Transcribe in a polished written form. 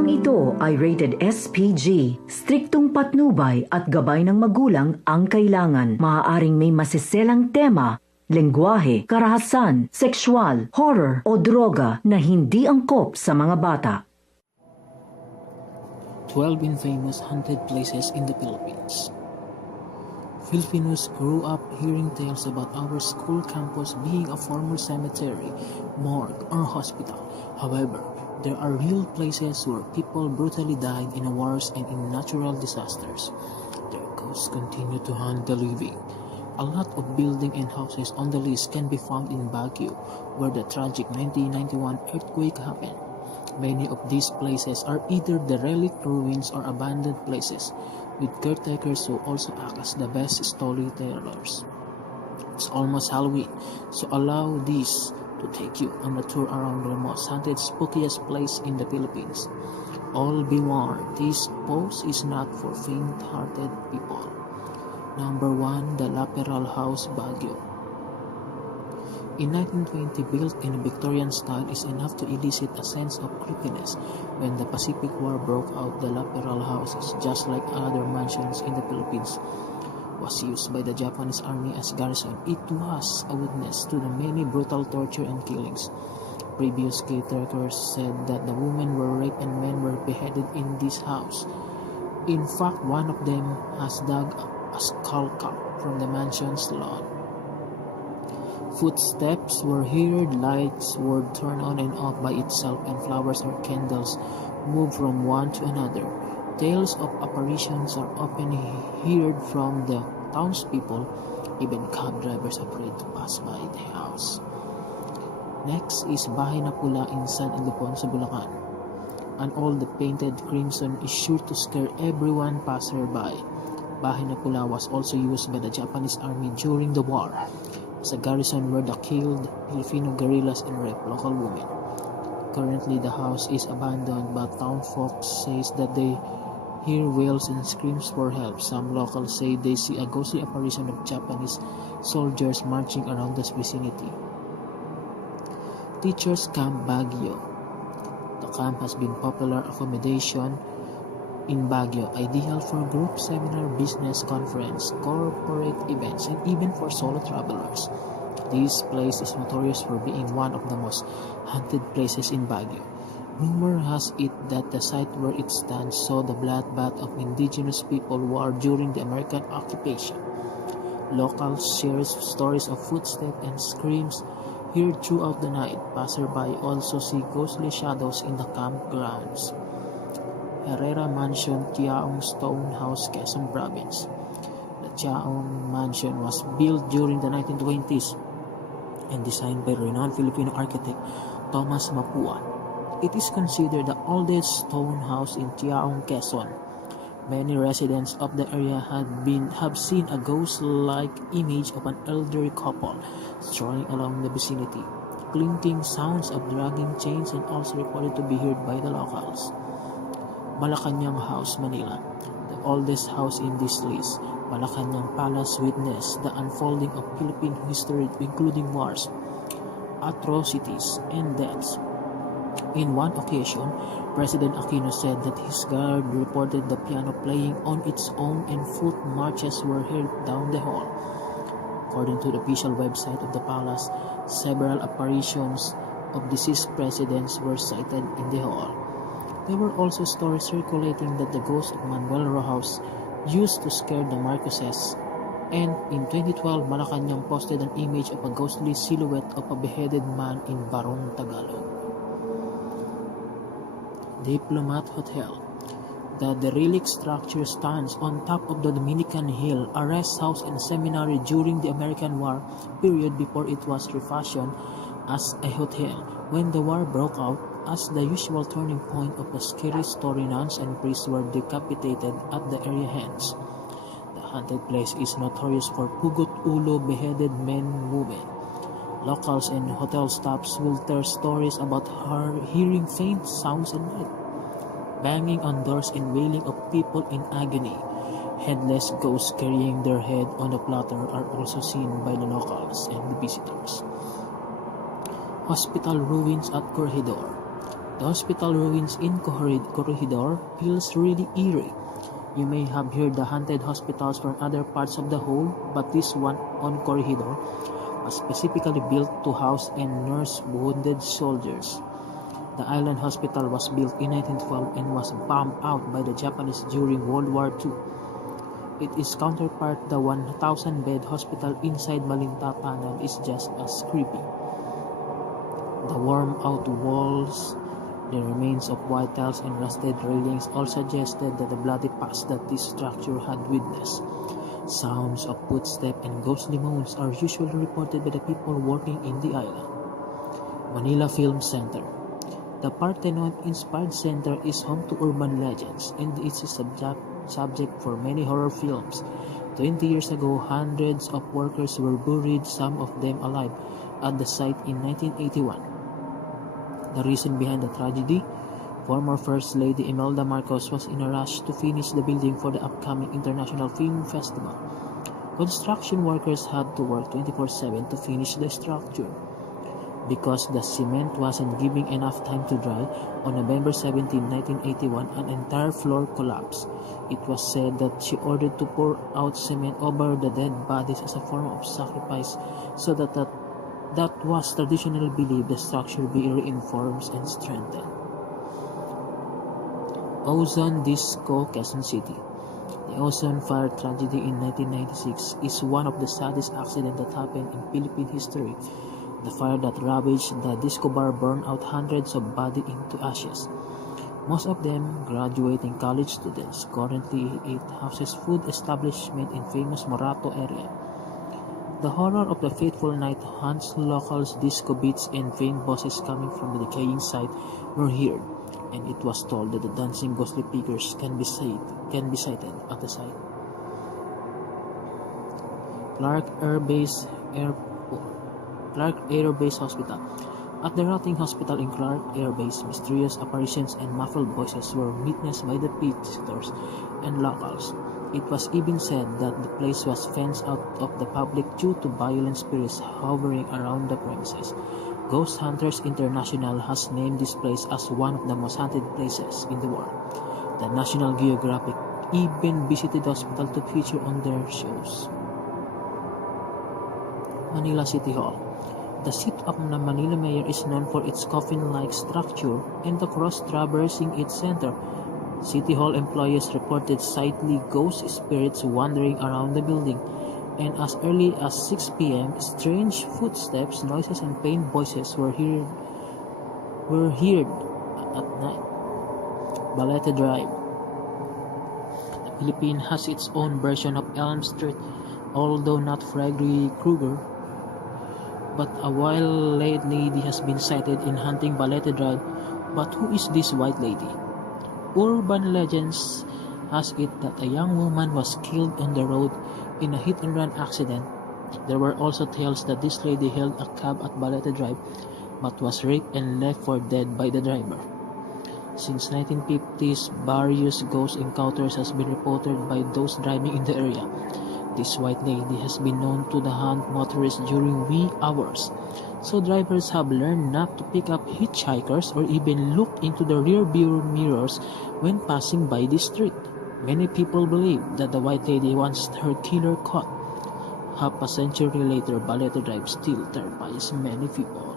Programang ito ay rated SPG. Striktong patnubay at gabay ng magulang ang kailangan. Maaaring may masiselang tema, lengguwahe, karahasan, sexual, horror o droga na hindi angkop sa mga bata. 12 infamous haunted places in the Philippines. Filipinos grew up hearing tales about our school campus being a former cemetery, morgue, or hospital. However, there are real places where people brutally died in wars and in natural disasters. Their ghosts continue to haunt the living. A lot of buildings and houses on the list can be found in Baguio, where the tragic 1991 earthquake happened. Many of these places are either derelict ruins or abandoned places, with caretakers who also act as the best storytellers. It's almost Halloween, so allow this to take you on a tour around the most haunted, spookiest place in the Philippines. All be warned, this post is not for faint-hearted people. Number 1, the Laperal House, Baguio. In 1920, built in a Victorian style, is enough to elicit a sense of creepiness. When the Pacific War broke out, the Laperal House, just like other mansions in the Philippines, was used by the Japanese army as garrison. It was a witness to the many brutal torture and killings. Previous caretakers said that the women were raped and men were beheaded in this house. In fact, one of them has dug a skull cap from the mansion's lawn. Footsteps were heard, lights were turned on and off by itself, and flowers or candles moved from one to another. Tales of apparitions are often heard from the townspeople, even cab drivers afraid to pass by the house. Next is Bahay na Pula in San Ildefonso, Bulacan. An old painted crimson is sure to scare everyone passerby. Bahay na Pula was also used by the Japanese army during the war as a garrison where they killed Filipino guerrillas and raped local women. Currently, the house is abandoned, but townfolk says that they hear wails and screams for help. Some locals say they see a ghostly apparition of Japanese soldiers marching around the vicinity. Teachers Camp Baguio. The camp has been popular accommodation in Baguio, ideal for group seminar, business conference, corporate events, and even for solo travelers. This place is notorious for being one of the most haunted places in Baguio. Rumor has it that the site where it stands saw the bloodbath of indigenous people war during the American occupation. Locals share stories of footsteps and screams heard throughout the night. Passerby also see ghostly shadows in the campgrounds. Herrera Mansion, Tiaong Stone House, Quezon Province. The Tiaong Mansion was built during the 1920s and designed by renowned Filipino architect Thomas Mapua. It is considered the oldest stone house in Tiaong, Quezon. Many residents of the area have seen a ghost-like image of an elderly couple strolling along the vicinity. Clinking sounds of dragging chains and also reported to be heard by the locals. Malacanang House, Manila. The oldest house in this list, Malacanang Palace, witnessed the unfolding of Philippine history, including wars, atrocities, and deaths. In one occasion, President Aquino said that his guard reported the piano playing on its own and foot marches were heard down the hall. According to the official website of the palace, several apparitions of deceased presidents were sighted in the hall. There were also stories circulating that the ghost of Manuel Rojas used to scare the Marcoses, and in 2012, Malacanang posted an image of a ghostly silhouette of a beheaded man in Barong, Tagalog. Diplomat Hotel. The derelict structure stands on top of the Dominican Hill, a rest house and seminary during the American War period before it was refashioned as a hotel. When the war broke out, as the usual turning point of the scary story, nuns and priests were decapitated at the area hands. The haunted place is notorious for pugot ulo, beheaded men, women. Locals and hotel staffs will tell stories about her hearing faint sounds at night, banging on doors and wailing of people in agony. Headless ghosts carrying their head on a platter are also seen by the locals and the visitors. Hospital ruins at Corregidor. The hospital ruins in Corregidor feels really eerie. You may have heard the haunted hospitals from other parts of the whole, but this one on Corregidor was specifically built to house and nurse wounded soldiers. The island hospital was built in 1912 and was bombed out by the Japanese during World War II. Its counterpart, the 1,000-bed hospital inside Malintapanan, is just as creepy. The worn-out walls, the remains of white tiles and rusted railings all suggested that the bloody past that this structure had witnessed. Sounds of footsteps and ghostly moans are usually reported by the people working in the island. Manila Film Center. The Parthenon-inspired center is home to urban legends and it's a subject for many horror films. 20 years ago, hundreds of workers were buried, some of them alive, at the site in 1981. The reason behind the tragedy? Former First Lady Imelda Marcos was in a rush to finish the building for the upcoming International Film Festival. Construction workers had to work 24/7 to finish the structure. Because the cement wasn't giving enough time to dry, on November 17, 1981, an entire floor collapsed. It was said that she ordered to pour out cement over the dead bodies as a form of sacrifice, so that was traditionally believed the structure be reinforced and strengthened. Ozone Disco, Quezon City. The ozone fire tragedy in 1996 is one of the saddest accidents that happened in Philippine history. The fire that ravaged the disco bar burned out hundreds of bodies into ashes. Most of them graduating college students. Currently, it houses food establishment in famous Morato area. The horror of the fateful night haunts locals, disco beats, and faint voices coming from the decaying site were heard, and it was told that the dancing ghostly figures can be sighted at the site. Clark Air Base Hospital. At the rotting hospital in Clark Air Base, mysterious apparitions and muffled voices were witnessed by the visitors and locals. It was even said that the place was fenced out of the public due to violent spirits hovering around the premises. Ghost Hunters International has named this place as one of the most haunted places in the world. The National Geographic even visited the hospital to feature on their shows. Manila City Hall. The seat of the Manila Mayor is known for its coffin-like structure and the cross traversing its center. City Hall employees reported sightly ghost spirits wandering around the building, and as early as 6 p.m., strange footsteps, noises, and faint voices were heard at night. Balete Drive. The Philippines has its own version of Elm Street, although not Freddy Krueger. But a wild lady has been sighted in haunting Balete Drive. But who is this white lady? Urban legends has it that a young woman was killed on the road in a hit-and-run accident. There were also tales that this lady held a cab at Balete Drive but was raped and left for dead by the driver. Since 1950s, various ghost encounters has been reported by those driving in the area. This white lady has been known to haunt motorists during wee hours, so drivers have learned not to pick up hitchhikers or even look into the rear view mirrors when passing by this street. Many people believe that the white lady wants her killer caught. Half a century later, Balete Drive still terrifies many people.